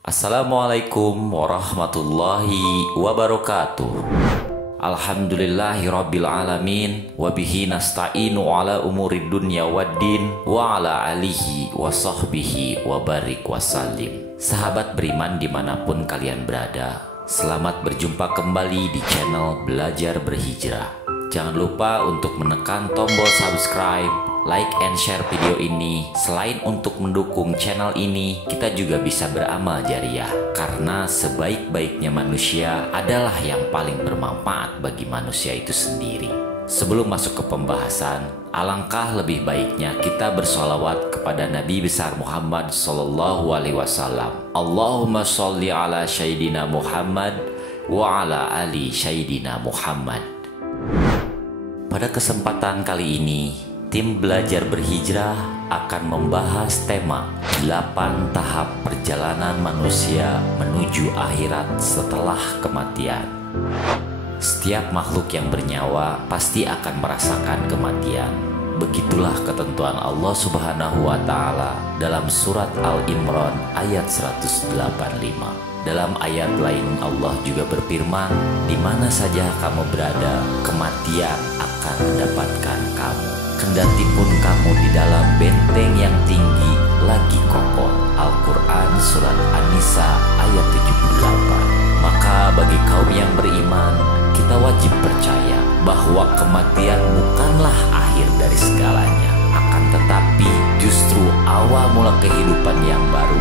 Assalamualaikum warahmatullahi wabarakatuh. Alhamdulillahirabbil alamin wa bihi nasta'inu ala umurid dunya waddin wa ala alihi wa sahbihi wa barik wa salim. Sahabat beriman dimanapun kalian berada, selamat berjumpa kembali di channel Belajar Berhijrah. Jangan lupa untuk menekan tombol subscribe, like and share video ini. Selain untuk mendukung channel ini, kita juga bisa beramal jariah, karena sebaik-baiknya manusia adalah yang paling bermanfaat bagi manusia itu sendiri. Sebelum masuk ke pembahasan, alangkah lebih baiknya kita bersolawat kepada Nabi besar Muhammad Sallallahu Alaihi Wasallam. Allahumma sholli ala Sayyidina Muhammad wa ala ali Sayyidina Muhammad. Pada kesempatan kali ini, tim Belajar Berhijrah akan membahas tema 8 tahap perjalanan manusia menuju akhirat setelah kematian. Setiap makhluk yang bernyawa pasti akan merasakan kematian. Begitulah ketentuan Allah Subhanahu wa Ta'ala dalam surat Al-Imran ayat 185. Dalam ayat lain Allah juga berfirman, di mana saja kamu berada, kematian akan mendapatkan kamu. Kendati pun kamu di dalam benteng yang tinggi lagi kokoh. Al-Quran surat An-Nisa ayat 78. Maka bagi kaum yang beriman, kita wajib percaya bahwa kematian bukanlah akhir dari segalanya. Akan tetapi justru awal mula kehidupan yang baru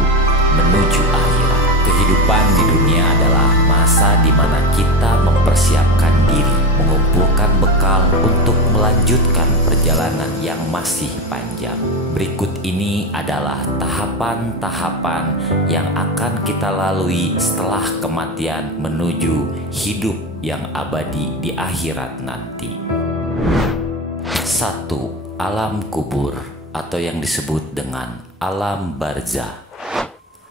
menuju akhirat. Kehidupan di dunia adalah masa di mana kita mempersiapkan diri, mengumpulkan bekal untuk melanjutkan perjalanan yang masih panjang. Berikut ini adalah tahapan-tahapan yang akan kita lalui setelah kematian menuju hidup yang abadi di akhirat nanti. 1. Alam kubur atau yang disebut dengan alam barzah.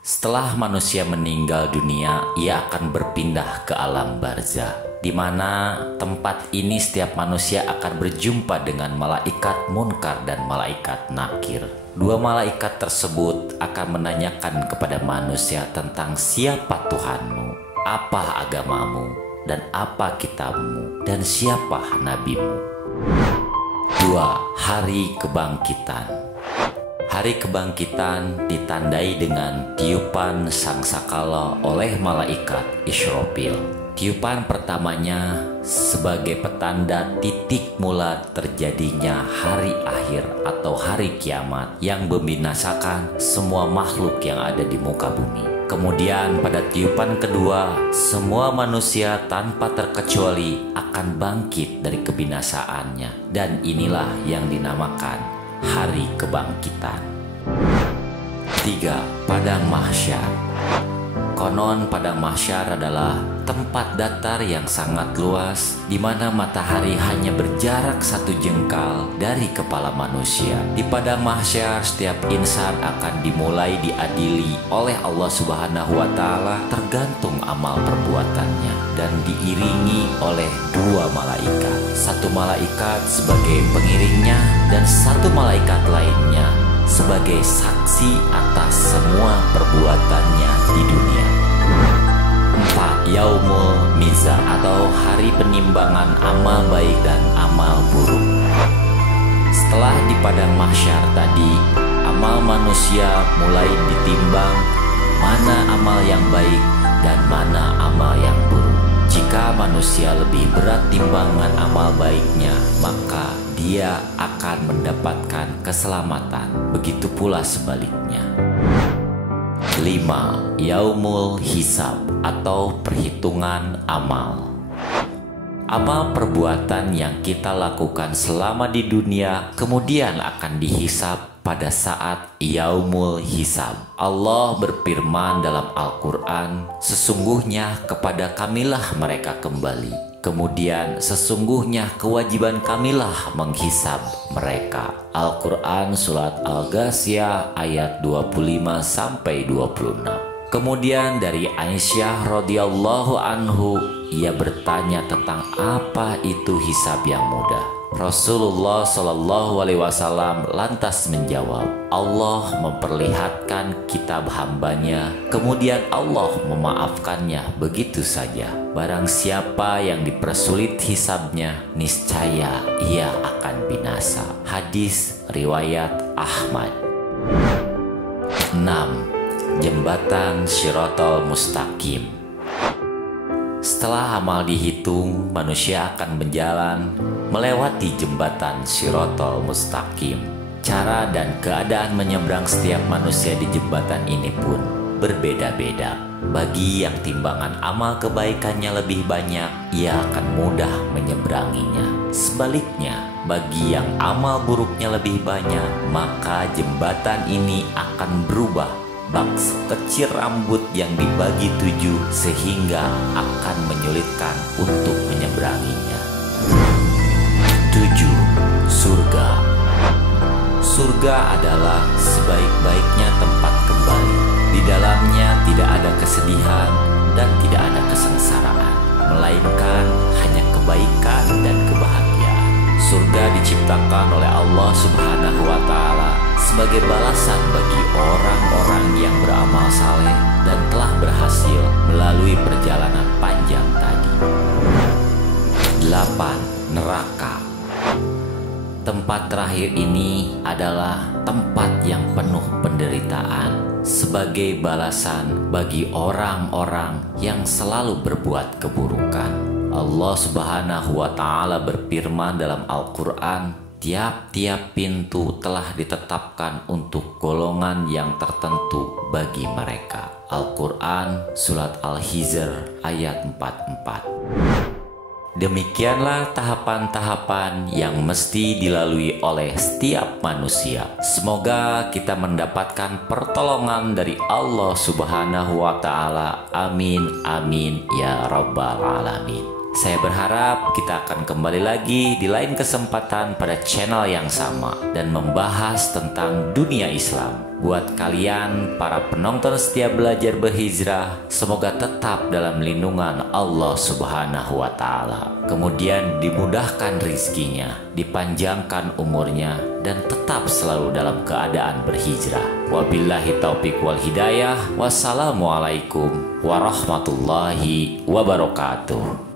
Setelah manusia meninggal dunia, ia akan berpindah ke alam barzah, di mana tempat ini setiap manusia akan berjumpa dengan malaikat munkar dan malaikat nakir. Dua malaikat tersebut akan menanyakan kepada manusia tentang siapa Tuhanmu, apa agamamu, dan apa kitabmu, dan siapa nabimu. 2. Hari kebangkitan. Hari kebangkitan ditandai dengan tiupan sangsakala oleh malaikat Israfil. Tiupan pertamanya sebagai petanda titik mula terjadinya hari akhir atau hari kiamat yang membinasakan semua makhluk yang ada di muka bumi. Kemudian pada tiupan kedua, semua manusia tanpa terkecuali akan bangkit dari kebinasaannya, dan inilah yang dinamakan hari kebangkitan. 3. Padang mahsyar. Konon padang mahsyar adalah tempat datar yang sangat luas, di mana matahari hanya berjarak 1 jengkal dari kepala manusia. Di padang mahsyar setiap insan akan dimulai diadili oleh Allah Subhanahu wa Ta'ala tergantung amal perbuatannya, dan diiringi oleh 2 malaikat. 1 malaikat sebagai pengiringnya dan 1 malaikat lainnya sebagai saksi atas semua perbuatannya di dunia. 4. Yaumul Mizan atau hari penimbangan amal baik dan amal buruk. Setelah di padang mahsyar tadi, amal manusia mulai ditimbang, mana amal yang baik dan mana amal yang buruk. Jika manusia lebih berat timbangan amal baiknya, maka dia akan mendapatkan keselamatan. Begitu pula sebaliknya. 5. Yaumul Hisab atau perhitungan amal. Amal perbuatan yang kita lakukan selama di dunia kemudian akan dihisab pada saat Yaumul Hisab. Allah berfirman dalam Al-Quran, sesungguhnya kepada Kamilah mereka kembali. Kemudian sesungguhnya kewajiban Kamilah menghisab mereka. Al-Quran surat Al-Ghasyiyah ayat 25-26. Kemudian dari Aisyah radhiyallahu anhu, ia bertanya tentang apa itu hisab yang mudah. Rasulullah Shallallahu Alaihi Wasallam lantas menjawab, Allah memperlihatkan kitab hambanya, kemudian Allah memaafkannya begitu saja. Barang siapa yang dipersulit hisabnya, niscaya ia akan binasa. Hadis riwayat Ahmad. 6. Jembatan Shiratal Mustaqim. Setelah amal dihitung, manusia akan berjalan melewati jembatan Shiratal Mustaqim. Cara dan keadaan menyeberang setiap manusia di jembatan ini pun berbeda-beda. Bagi yang timbangan amal kebaikannya lebih banyak, ia akan mudah menyeberanginya. Sebaliknya, bagi yang amal buruknya lebih banyak, maka jembatan ini akan berubah bak sekecil rambut yang dibagi 7 sehingga akan menyulitkan untuk menyeberanginya. 7. Surga. Surga adalah sebaik-baiknya tempat kembali. Di dalamnya tidak ada kesedihan dan tidak ada kesengsaraan, melainkan hanya kebaikan dan kebahagiaan. Surga diciptakan oleh Allah Subhanahu wa Ta'ala sebagai balasan bagi orang-orang yang beramal saleh dan telah berhasil melalui perjalanan panjang tadi. 8. Neraka. Tempat terakhir ini adalah tempat yang penuh penderitaan sebagai balasan bagi orang-orang yang selalu berbuat keburukan. Allah Subhanahu wa Ta'ala berfirman dalam Al-Quran, tiap-tiap pintu telah ditetapkan untuk golongan yang tertentu bagi mereka. Al-Quran Surat Al-Hijr ayat 44. Demikianlah tahapan-tahapan yang mesti dilalui oleh setiap manusia. Semoga kita mendapatkan pertolongan dari Allah Subhanahu wa Ta'ala. Amin, amin, ya Rabbal Alamin. Saya berharap kita akan kembali lagi di lain kesempatan pada channel yang sama dan membahas tentang dunia Islam. Buat kalian para penonton setia belajar berhijrah, semoga tetap dalam lindungan Allah Subhanahu wa Ta'ala. Kemudian dimudahkan rizkinya, dipanjangkan umurnya, dan tetap selalu dalam keadaan berhijrah. Wabillahi taufiq wal hidayah. Wassalamualaikum warahmatullahi wabarakatuh.